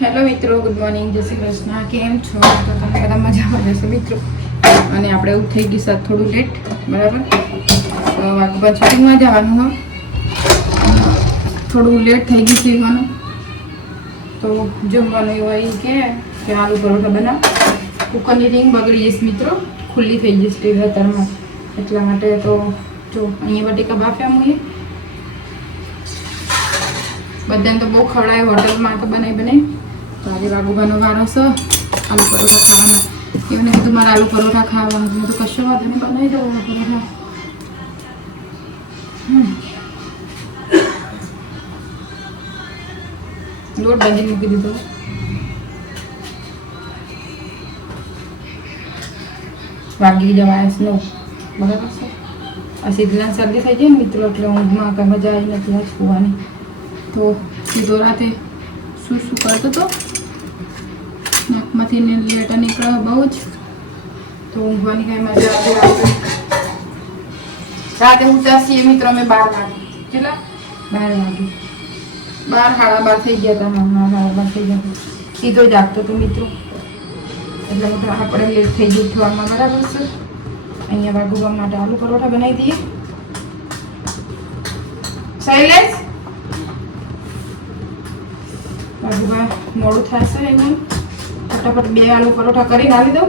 Hello મિત્રો, good morning, જય શ્રી કૃષ્ણ. કેમ છો? તો તમે બધા મજામાં જશો મિત્રો. અને આપણે એવું થઈ ગયું સાત થોડું લેટ, બરાબર. વાઘબા શૂટિંગમાં જવાનું હોય, થોડું લેટ થઈ ગયું સીવવાનું. તો જમવાનું એવું કે આલુ પરોઠા બનાવ. કુકરની રિંગ બગડી જઈશ મિત્રો, ખુલ્લી થઈ જઈશ ટીવી એટલા માટે. તો જો અહીંયા બટેકા બાફ્યા મૂકીએ. બધાને તો બહુ ખવડાય હોટલમાં તો બનાવી. તો આજે બાબુભાનો વારો છે આલુ પરોઠા ખાવાના. એમને કીધું મારે આલુ પરોઠા ખાવા. મેં તો કશો વાત નહીં, બનાવી દઉં આલુ પરોઠા. લોટ બાંધી મૂકી દીધો. વાગી જવાય સ્નો, બરાબર છે. આ સીધના શરદી થઈ જાય ને મિત્રો, એટલે ઊંઘમાં કંઈ મજા આવી નથી આજ સુવાની. તો સીધો રાતે શું કરતો હતો, નાકમાંથી લેટ નીકળે બહુ જ. તો ઊંઘવાની કઈ મજા આવે. રાતે ઊંચા છીએ મિત્રો અમે 12 વાગે. કેટલા? 12 વાગે. 12 સાડા 12 થઈ ગયા હતા. સાડા 12 થઈ ગયા હતા. સીધો જાગતો હતો મિત્રો, એટલે આપણે લેટ થઈ ગયું ઉઠવામાં, બરાબર છે. અહીંયા વાઘુબા માટે આલુ પરોઠા બનાવી દઈએ. શૈલેષ, વાઘુબા મોડું થશે એનું, ફટાફટ 2 આલુ પરોઠા કરીને આવી દઉં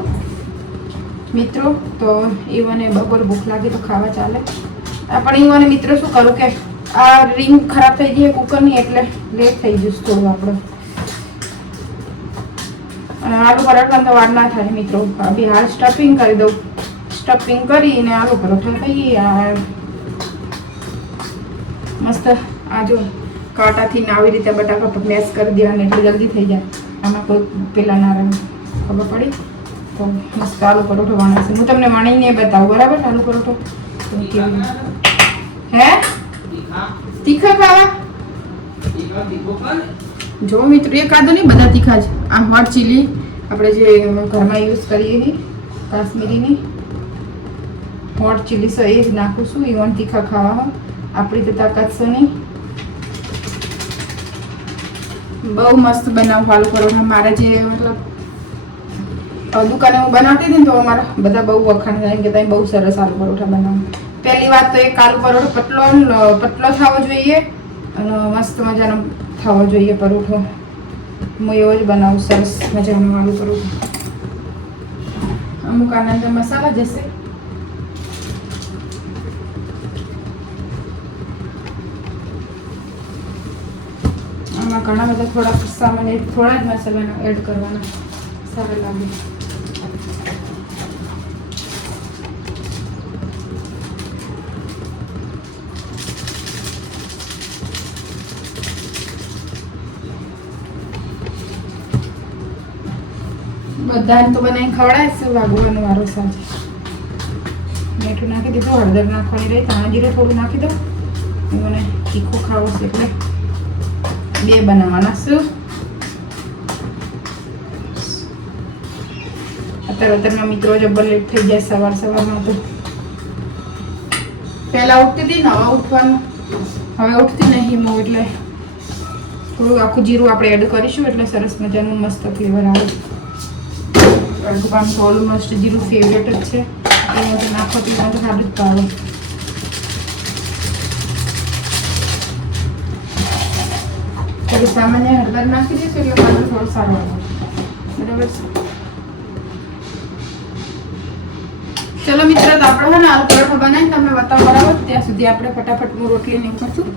મિત્રો. તો ઈવને બપોર ભૂખ લાગે તો ખાવા ચાલે. પણ ઈવને મિત્રો શું કરું કે આ રિંગ ખરાબ થઈ ગઈ કુકરની, એટલે લેટ થઈ જશે થોડું આપણે. અને આલુ પરોઠા તો વાર ના થાય મિત્રો. અભી હાલ સ્ટફિંગ કરી દઉં. સ્ટફિંગ કરીને આલુ પરોઠા થઈ ગયા મસ્ત. આ જો કાંટાથી આવી રીતે બટાકા મેશ કરી દેવાના, એટલે જલ્દી થઈ જાય. આમાં કોઈ પેલા ના રહે, ખબર પડી. તો મસ્ત આલુ પરોઠો વણાશે. હું તમને વણીને બતાવું, બરાબર. આલુ પરોઠો કેવું હે તીખા ખાવા. જો મિત્રો, એ કાદો નહીં, બધા તીખા જ. આ હોટ ચીલી આપણે જે ઘરમાં યુઝ કરીએ છીએ, કાશ્મીરીની હોટ ચીલી છે, એ જ નાખું છું. ઈવન તીખા ખાવા હોય, આપણી તો તાકાત છે નહીં. બહુ મસ્ત બનાવું આલુ પરોઠા. મારે જે મતલબ દુકાને હું બનાવતી હતી ને, તો અમારા બધા બહુ વખાણ થાય કે તમે બહુ સરસ આલુ પરોઠા બનાવો. પહેલી વાત તો એક આલુ પરોઠો પતલો થવો જોઈએ અને મસ્ત મજાનો થવો જોઈએ પરોઠો. હું એવો જ બનાવું, સરસ મજાનો આલુ પરોઠો. અમુક આના અંદર મસાલા જશે. આમાં ઘણા બધા થોડા સામાન થોડા જ મસાલા એડ કરવાના, સારા લાગે. બધાને તો બનાવીને ખવડાય છે. વાગવાનો વારો સાંજે. મીઠું નાખી દીધું, હળદર નાખવાની રહી, ધાણા જીરું થોડું નાખી દઉં. મને તીખું ખાવું છે એટલે 2 બનાવવાના છે. અત્યારમાં મિત્રો જબર લેટ થઈ જાય સવારમાં. તો પહેલા ઉઠતી હતી ને, હવે ઉઠવાનું હવે ઉઠતી નહીં હું, એટલે થોડું આખું જીરું આપણે એડ કરીશું, એટલે સરસ મજાનું મસ્ત ફ્લેવર આવે. વાઘુબાનું તો ઓલમોસ્ટ જીરું ફેવરેટ જ છે. એમાં તો નાખવાથી તો સારું જ ભાવે. એટલે સામાન્ય હળદર નાખી દઈશું એટલે કલર થોડો સારો આવે, બરાબર છે. ચલો મિત્રો, તો આપણે છે ને આલુ પરોઠા બનાવીને તમને બતાવો, બરાબર. ત્યાં સુધી આપણે ફટાફટ હું રોટલી નહીં કરશું,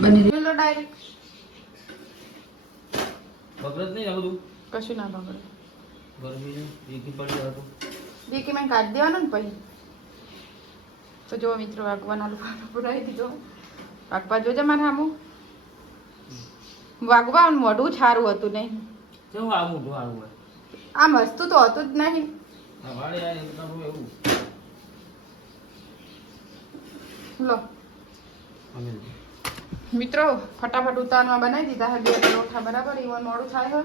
બની રહી. ચલો ડાયરેક્ટ બગડત નહીં આ બધું, કશું ના બગડે. ગરમી વીકી પડી હતું, વીકી મેં કાઢી દેવાનું ને પછી. તો જો મિત્રો, વાગવાના આલુ પરોઠા પુરાવી દીધો. વાગવા જોજે મારે આમું વાગવા મોઢું સારું હતું નહીં. કેવું આ મોઢું સારું હોય? આમ વસ્તુ તો હતું જ નહીં. વાળે આ એકદમ એવું લો મિત્રો, ફટાફટ ઉતારમાં બનાવી દીધા છે 2 પરોઠા, બરાબર. ઈવન મોડું થાય છે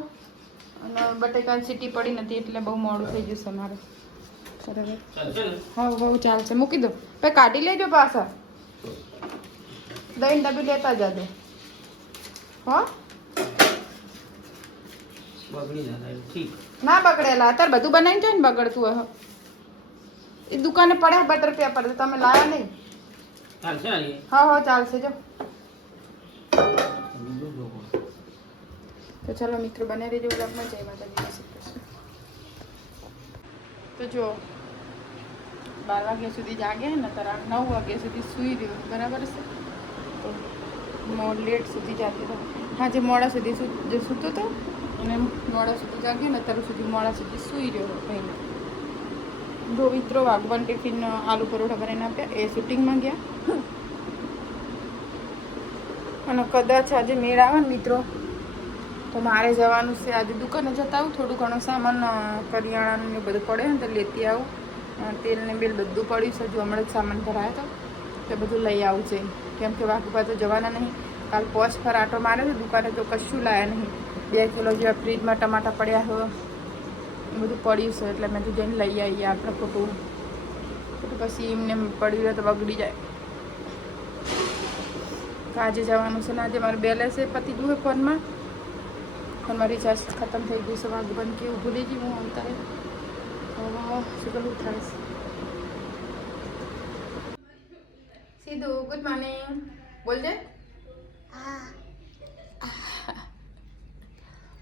અને બટેકાની સીટી પડી નથી, એટલે બહુ મોડું થઈ ગયું છે મારે, બરાબર. હા બહુ ચાલશે, મૂકી દો. પછી કાઢી લેજો પાછા. દહીં ડબ્બી લેતા જજો. હો બગડી ના થાય ઠીક. ના બગડેલા અત્યારે બધું બનાવીને જાય ને બગડતું હોય એ દુકાને પડ્યા બટર પેપર તમે લાયા નહીં ચાલશે ને એ? હા ચાલશે જો બીજું જોવો. તો ચલો મિત્રો બને રહેજો બ્લોગમાં. જય માતાજી, જય શ્રી કૃષ્ણ. તો જો 12 વાગ્યા સુધી જાગે ને તારા 9 વાગ્યા સુધી સૂઈ રહ્યો બરાબર છે. તો લેટ સુધી જાગી રહ્યો. હા જે મોડા સુધી જે સૂતો હતો અને મોડા સુધી જાગ્યો ને અત્યાર સુધી મોડા સુધી સૂઈ રહ્યો ભાઈને. જો મિત્રો વાગવાન ટિફિન આલુ પરોઠા બનાવીને આપ્યા એ શૂટિંગમાં ગયા. અને કદાચ આજે મેળ આવે ને મિત્રો તો મારે જવાનું છે આજે દુકાને જતા આવું. થોડું ઘણું સામાન કરિયાણાનું ને બધું પડે ને તો લેતી આવું. તેલ ને બેલ બધું પડ્યું છે. જો હમણાં જ સામાન ભરાયો હતો તે બધું લઈ આવું છે. કેમ કે વાઘુભા તો જવાના નહીં. કાલ પોસ્ટ પર આટો માર્યો તો દુકાને તો કશું લાયા નહીં. 2 કિલો જેવા ફ્રીજમાં ટમાટા પડ્યા હોય એ બધું પડ્યું છે. એટલે મેં તો જઈને લઈ આવીએ આપણે ખોટું પછી એમને પડ્યું રહે તો બગડી જાય. આજે જવાનું છે ને આજે મારું બેલેન્સ પતી ગયું ફોનમાં રિચાર્જ ખતમ થઈ ગયું છે. વાઘુભાઈ કેવું ભૂલી ગઈ હું અંતરે શું કરવું થાય. સીધું ગુડ મોર્નિંગ બોલજે.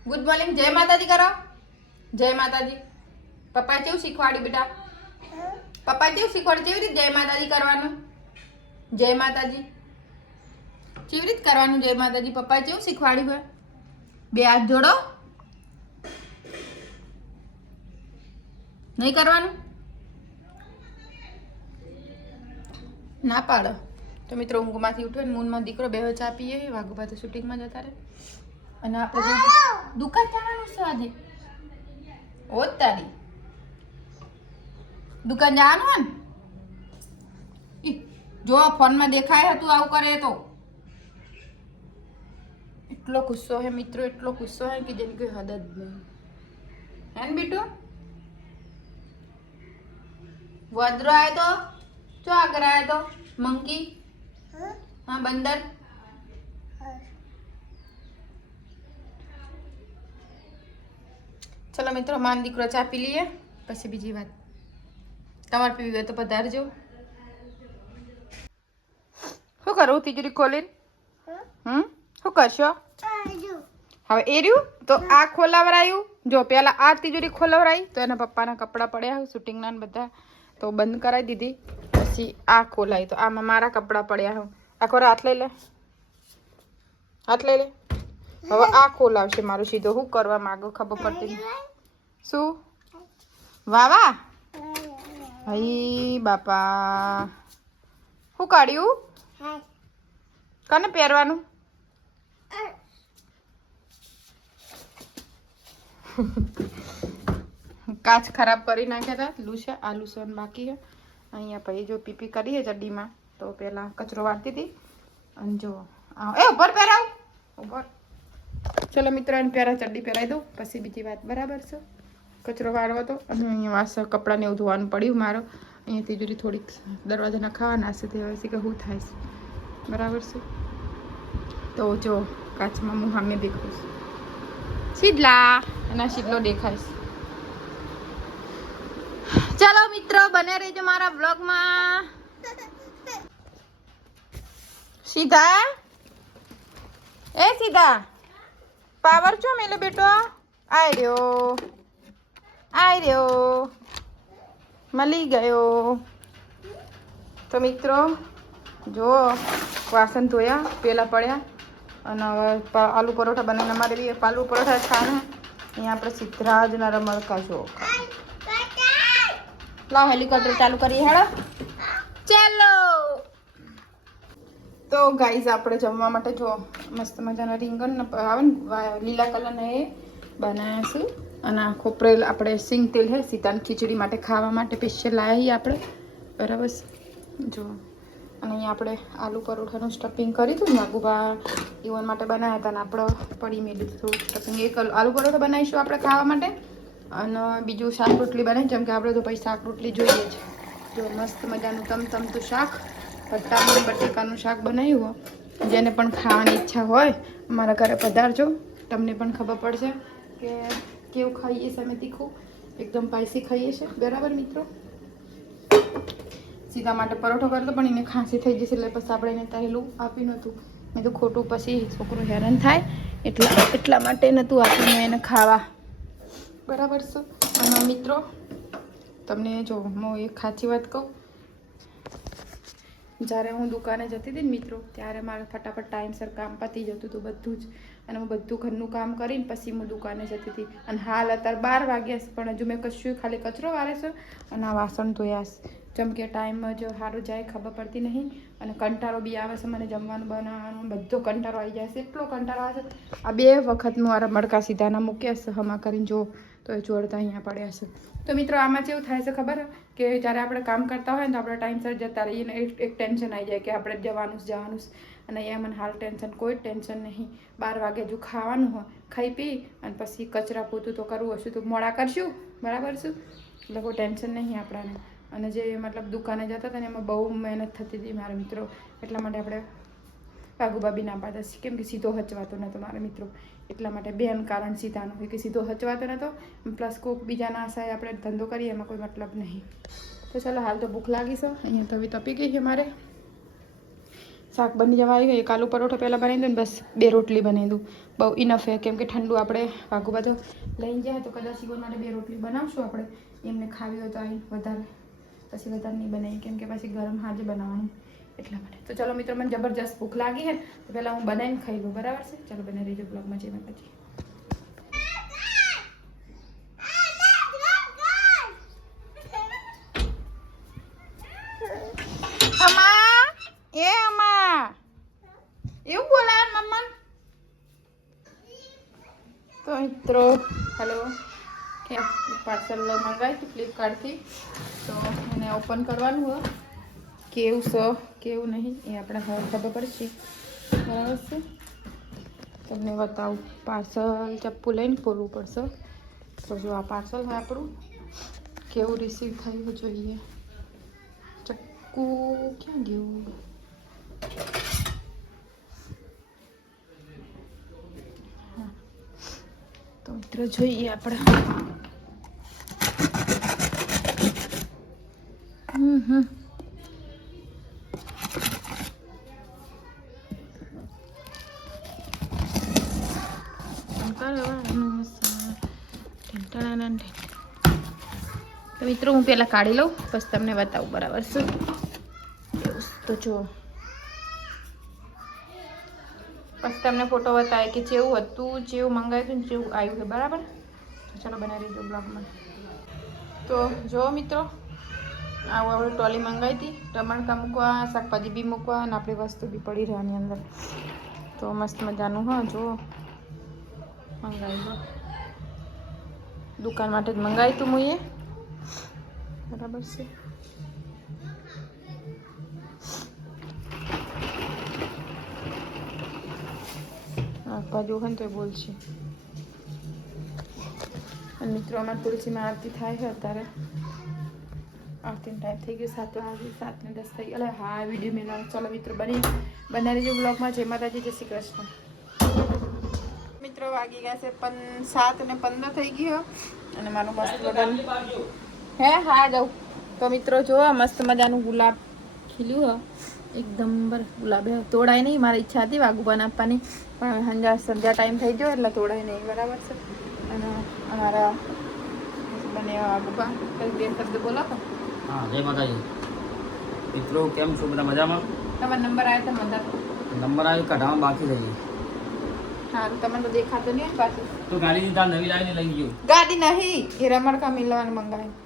ગુડ મોર્નિંગ જય માતાજી કરો. જય માતાજી. પપ્પા કેવું શીખવાડ્યું બેટા? પપ્પા કેવું શીખવાડ્યું? કેવી રીતે જય માતાજી કરવાનું? જય માતાજી કેવી રીતે કરવાનું? જય માતાજી પપ્પા કેવું શીખવાડ્યું હોય? 2 હાથ જોડો. નહીં કરવાનું? ના પાડો. તો મિત્રો ઊંઘમાંથી ઉઠ્યો ને મૂનમાં દીકરો બેહો ચા પીએ. વાઘુભા તો શૂટિંગમાં જતા રહે અને આપણે દુકાન જવાનું છે આજે. ઓ તારી દુકાન જવાનું હોય ને જો ફોનમાં દેખાય હતું આવું કરે તો એટલો ગુસ્સો હે મિત્રો, એટલો ગુસ્સો હે કે જેની કોઈ હદ જ નહીં. હે ને બીટુ? વદ્રો આયો તો ચો આગળ આયો તો મંકી. હા બંદર. ચલો મિત્રો માન દીકરો ચા પી લઈએ પછી બીજી વાત. તમારે પીવી હોય તો પધારજો. શું કરું તિજોરી ખોલીને? શું કરશો હવે? એ રહ્યું તો આ ખોલાવરાયું. જો પેલા આ તિજોરી ખોલાવરાઈ તો એના પપ્પાના કપડાં પડ્યા શૂટિંગના બધા તો બંધ કરાવી દીધી. પછી આ ખોલાઈ તો આમાં મારા કપડાં પડ્યા હું. આખો હાથ લઈ લે, હાથ લઈ લે. હવે આ ખોલાવશે મારું સીધો. શું કરવા માંગો ખબર પડતી નહીં. શું વાવા ભાઈ બાપા શું કાઢ્યું? કને પહેરવાનું? કાચ ખરાબ કરી નાખ્યા હતા. લૂછે આ લૂસન બાકી છે અહીંયા. પછી જો પીપી કરીએ ચડ્ડીમાં તો પેલા કચરો વાળતી હતી અને જો એ ઉપર પહેરાવ ઉપર. ચલો મિત્રો એને પહેરા ચડ્ડી પહેરાવી દઉં પછી બીજી વાત. બરાબર છે? કચરો વાળવો હતો અને અહીંયા વાસ કપડાને એવું ધોવાનું પડ્યું મારો. અહીંયા તિજોરી થોડીક દરવાજાના ખાવાના હશે તે હવે કે શું થાય છે. બરાબર છે? તો જો કાચમાં હું સામે દેખું છું. શીદલા એના શીદલો દેખાય છે. ચલો મિત્રો બને રહેજો મારા બ્લોગમાં. સીધા એ સીધા પાવર છો મેલો બેટો. આય રહ્યો મળી ગયો. તો મિત્રો જો વાસણ ધોયા પેલા પડ્યા અને હવે આલુ પરોઠા બનાવીને અમારે બી આલુ પરોઠા ખાવાના. અહીંયા આપણે સિદ્ધરાજના રમણકા જો લાવ હેલિકોપ્ટર ચાલુ કરીએ. હેડો ચાલો. તો ગાઈઝ આપણે જમવા માટે જો મસ્ત મજાના રીંગણ આવે ને લીલા કલરના એ બનાવ્યા છે. અને આ ખોપરેલ આપણે સિંગ તેલ છે સીતાની ખીચડી માટે ખાવા માટે સ્પેશિયલ લાવી આપણે. બરાબર જો. અને અહીંયા આપણે આલુ પરોઠાનું સ્ટફિંગ કર્યું હતું ને વાઘુભા ઈવન માટે બનાવ્યા હતા. અને આપણે પડી મેળ્યું થોડું સ્ટફિંગ. એક આલુ પરોઠા બનાવીશું આપણે ખાવા માટે અને બીજું શાક રોટલી બનાવી. જેમ કે આપણે તો પછી શાક રોટલી જોઈએ છે. જો મસ્ત મજાનું તમતમતું શાક ભટ્ટાનું બટેકાનું શાક બનાવ્યું હોય. જેને પણ ખાવાની ઈચ્છા હોય અમારા ઘરે પધારજો. તમને પણ ખબર પડશે કે કેવું ખાઈએ છીએ અમે તીખું, એકદમ સ્પાઈસી ખાઈએ છીએ. બરાબર મિત્રો, સીધા માટે પરોઠો કરતો પણ એને ખાંસી થઈ જશે એટલે પછી આપણે એને તહેલું આપી નહોતું. મેં તો ખોટું પછી છોકરું હેરાન થાય એટલા માટે નહોતું આપ્યું મેં એને ખાવા. બરાબર છે. અને મિત્રો તમને જો હું એક સાચી વાત કહું, જ્યારે હું દુકાને જતી હતી ને મિત્રો, ત્યારે મારે ફટાફટ ટાઈમસર કામ પતી જતું હતું બધું જ. અને હું બધું ઘરનું કામ કરીને પછી હું દુકાને જતી હતી. અને હાલ અત્યારે 12 વાગ્યા છે પણ હજુ મેં કશું ખાલી કચરો વારે છે અને આ વાસણ ધોયા છે. જેમ કે ટાઈમ જ સારું જાય ખબર પડતી નહીં. અને કંટાળો બી આવે છે મને જમવાનું બનાવવાનું, બધો કંટાળો આવી જાય છે. એટલો કંટાળો આવે છે. આ 2 વખત મારા મડકા સીધાના મૂક્યા છે હમા કરીને જો, તો એ જોડતા અહીંયા પડ્યા છે. તો મિત્રો આમાં કેવું થાય છે ખબર કે જ્યારે આપણે કામ કરતા હોય ને તો આપણે ટાઈમસર જતા રહીએ ને એક ટેન્શન આવી જાય કે આપણે જવાનું અને અહીંયા મને હાલ ટેન્શન કોઈ ટેન્શન નહીં. 12 વાગે હજુ ખાવાનું હોય, ખાઈ પી અને પછી કચરા પોતું તો કરવું હશે તો મોડા કરશું. બરાબર છે, એટલે કોઈ ટેન્શન નહીં આપણાને. અને જે મતલબ દુકાને જતા હતા ને એમાં બહુ મહેનત થતી હતી મારા મિત્રો, એટલા માટે આપણે વાઘુભાભી ના પાડતા છીએ કેમ કે સીધો હચવાતો નહોતો મારા મિત્રો. એટલા માટે બેન કારણ સીધાનું હોય કે સીધો હચવાતો નહોતો, પ્લસ કોઈક બીજાના આશાએ આપણે ધંધો કરીએ એમાં કોઈ મતલબ નહીં. તો ચાલો હાલ તો ભૂખ લાગી છે. અહીંયા તવી તપી ગઈ છે મારે, શાક બની જવા આવી ગઈ. એક આલુ પરોઠો પહેલાં બનાવી દઉં ને બસ 2 રોટલી બનાવી દઉં, બહુ ઇનફ છે. કેમ કે ઠંડુ આપણે વાઘુભા તો લઈને જાય તો કદાચ ઈવન માટે 2 રોટલી બનાવશું આપણે, એમને ખાવી હોય તો આવી વધારે, પછી વધારે નહીં બનાવી કેમ કે પછી ગરમ હાજે બનાવવાનું એટલા માટે. તો ચાલો મિત્રો મને જબરજસ્ત ભૂખ લાગી છે તો પહેલાં હું બનાવીને ખાઈ લઉં. બરાબર છે, ચાલો બને રહીજો બ્લોગમાં જઈને પછી. એવું બોલા મમ્મા. તો મિત્રો હેલો, પાર્સલ મંગાવ્યું હતું ફ્લિપકાર્ટથી, તો એને ઓપન કરવાનું હોય કેવું છે કેવું નહીં એ આપણે હવે ખબર પડશે. બરાબર છે, તમને બતાવું. પાર્સલ ચપ્પુ લઈને ખોલવું પડશે. તો જો આ પાર્સલ હોય આપણું કેવું રિસીવ થયું જોઈએ. ચક્કુ ક્યાં ગયું? તો મિત્રો જોઈએ આપણે. તો મિત્રો હું પહેલાં કાઢી લઉં પછી તમને બતાવું. બરાબર છે, તો જુઓ પછી તમને ફોટો બતાવે કે જેવું હતું જેવું મંગાવ્યું હતું ને જેવું આવ્યું છે. બરાબર, તો ચાલો બનાવી દઈજો બ્લોગમાં. તો જો મિત્રો આવું આપણે ટ્રોલી મંગાવી હતી, ટમાટા મૂકવા, શાકભાજી બી મૂકવા અને આપણી વસ્તુ બી પડી રહેવાની અંદર. તો મસ્ત મજાનું હા જુઓ મંગાવી દો. દુકાન માટે જ મંગાવ્યું હતું હું એ. બરાબર છે, બાજુ હોય ને તો એ બોલશે. અને મિત્રો અમારે તુલસીમાં આરતી થાય છે અત્યારે. આરતીનો ટાઈમ થઈ ગયો 7 વાગે, 7:10 થઈ ગયો. હા વિડીયો મેળવવાનું. ચાલો મિત્રો બનાવી દેજો બ્લોગમાં. જય માતાજી, જય શ્રી કૃષ્ણ. મિત્રો વાગી ગયા છે 7:15 થઈ ગયો અને મારું મસ્ત બધાનું હા જાઉં. તો મિત્રો જો મસ્ત મજાનું ગુલાબ ખીલ્યું એકદમ ગુલાબ તોડાય નહીં. મારી ઈચ્છા હતી વાઘુબાને આપવાની પણ સંધ્યા ટાઈમ થઈ ગયો એટલે તોડાય નહીં. બરાબર છે. અને અમારા બને વાઘુબા કંઈક 2 શબ્દ બોલો તો. હા, જય માતાજી મિત્રો, કેમ છો બધા? મજામાં? તમારો નંબર આવ્યો તો મદદ નંબર આવ્યો કઢાવવા બાકી થઈ. સારું, તમને તો દેખાતો નહીં પાછું. તો ગાડી તાર નવી લાવીને લઈ ગયો. ગાડી નહીં, એ રમણકા મિલવાનું મંગાવ્યું.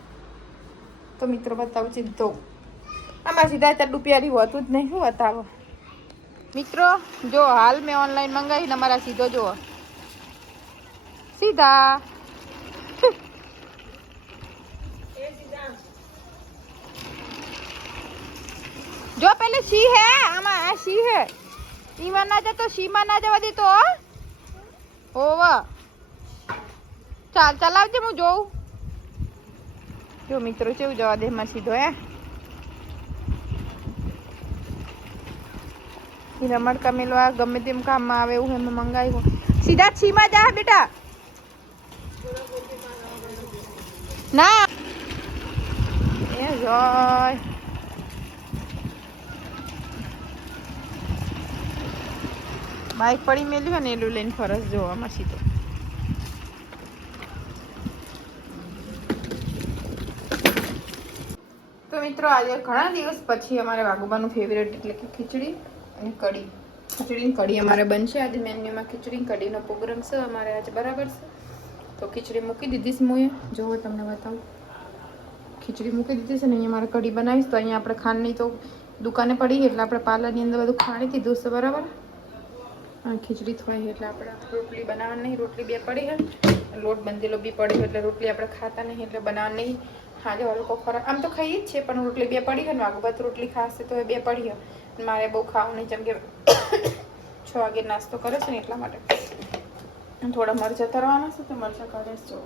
તો મિત્રો બતાવું સીધો આમાં સીધા અત્યારે રૂપિયાની હોતું જ નહીં. શું બતાવો મિત્રો? જો હાલ મેં ઓનલાઈન મંગાવી અમારા સીધો જુઓ સીધા. જો પેલે સી હે આમાં, આ સી હે ઈમાં ના જતો, સીમાં ના જવા દેતો. ઓવા ચાલ ચલાવજે, હું જોઉં. જો મિત્રો કેવું જવા દે માં સીધો હે. રમણ કમેલવા ગમે તેમ કામમાં આવે એવું એમ મંગાવ્યું. સીધા છીમાં જા બેટા. ના એ જોય બાઈક પડી મેલ્યું ને એલું લઈને ફરસ જોવામાં સીધો. તો મિત્રો આજે ઘણા દિવસ પછી અમારે વાઘુબાનું ફેવરેટ એટલે કે ખીચડી અને કઢી. ખીચડી ને કઢી અમારે બનશે આજે મેન્યુમાં. ખીચડી કઢીનો પ્રોગ્રામ છે અમારે આજે, બરાબર છે. તો ખીચડી મૂકી દીધી છે હું, જોવો તમને બતાવું. ખીચડી મૂકી દીધી છે ને અહીંયા મારે કઢી બનાવીશ. તો અહીંયા આપણે ખાંડની તો દુકાને પડી એટલે આપણે પાર્લરની અંદર બધું ખાણી દીધું છે, બરાબર. અને ખીચડી થોડી એટલે આપણે રોટલી બનાવવાની નહીં. રોટલી બે પડી હે, લોટ બંધેલો બી પડ્યો એટલે રોટલી આપણે ખાતા નહીં એટલે બનાવવાની નહીં. હાજે વાળું કોઈ ખોરાક આમ તો ખાઈએ જ છે, પણ રોટલી બે પડી હે ને વાઘુબા રોટલી ખાશે તો એ બે પડી હે. મારે બહુ ખાવું નહીં, જેમ કે 6 વાગે નાસ્તો કરે છે ને એટલા માટે. થોડા મરચાં તરવાના છે તો મરચાં કરે છે.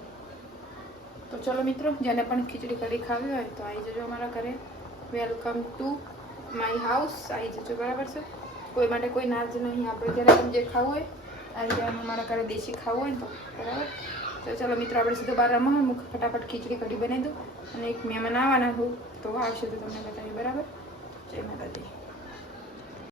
તો ચલો મિત્રો, જેને પણ ખીચડી કઢી ખાવી હોય તો આવી જજો અમારા ઘરે. વેલકમ ટુ માય હાઉસ, આવી જજો, બરાબર છે. કોઈ માટે કોઈ ના જ નહીં. આપણે જ્યારે જે ખાવું હોય આવી જાય. અમારા ઘરે દેશી ખાવું હોય ને તો બરાબર. તો ચલો મિત્રો, આપણે સીધો બહાર રમવા હું ફટાફટ ખીચડી કઢી બનાવી દઉં. અને એક મહેમાન આવવાના હું તો આવશે તો તમને બતાવી, બરાબર. જય માતાજી.